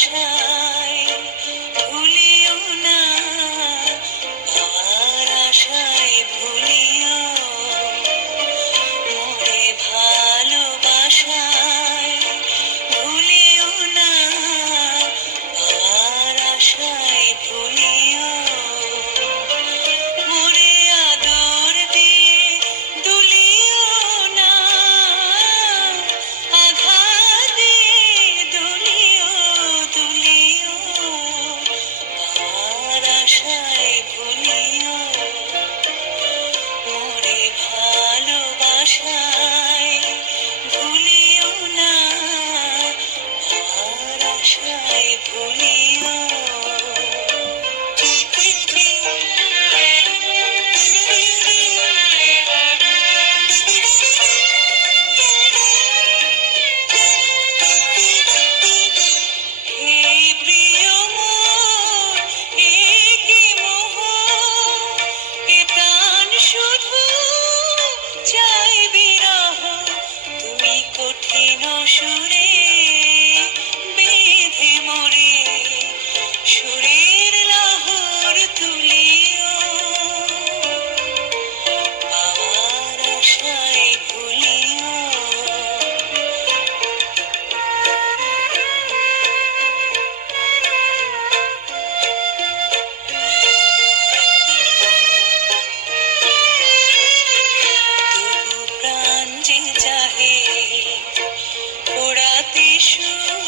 আশায় ভুলিও না, পাওয়ার আশায় ভুলিও, মোরে ভালোবাসায় ভুলিও না, পাওয়ার আশায় ভুলিও, মোরে আদর দিয়ে দুলিও না, আঘাত দিয়ে দুলিও দুলিও, পাওয়ার আশায় ভুলিও, মোরে ভালোবাসায় ভুলিও না, পাওয়ার আশায় ভুলিও। হে প্রিয় মোর, এ কি মোহ, এ প্রাণ শুধু চাই বিরহ, তুমি কঠিন সুরে বেঁধে মোরে, সুরের লাহর তুলিও, পাওয়ার আশায় ভুলিও। তবু প্রাণ যে চাহে পোড়াতে সুর